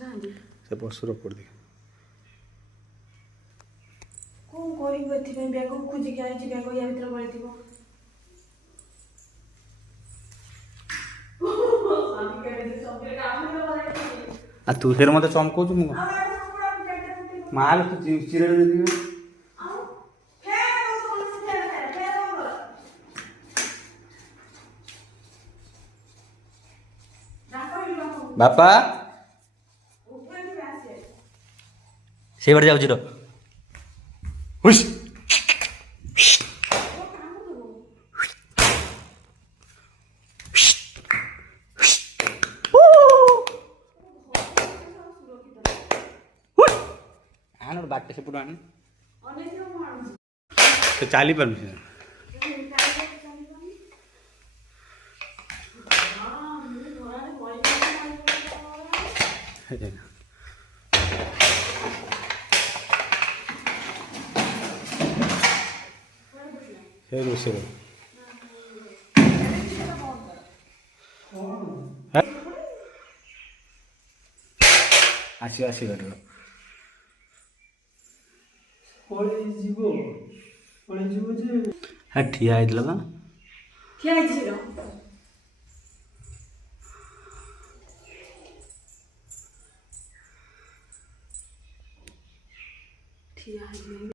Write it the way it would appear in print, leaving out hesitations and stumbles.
से पशुर पड़ दे कौन करिबो एथि में बैग खोजी के आइछि बैग या भीतर पड़िथिबो आ तू फिर मत चमकौଛୁ ମୁଁ माल तू चिरड़ दे दियो बापा से बार जाउछि रो हुश आन बाटे से पुरान तो चाली पर से रोसे आसी आसी कर हाँ ठिया आइतला बा ठिया आइछि रो ठिया आइछि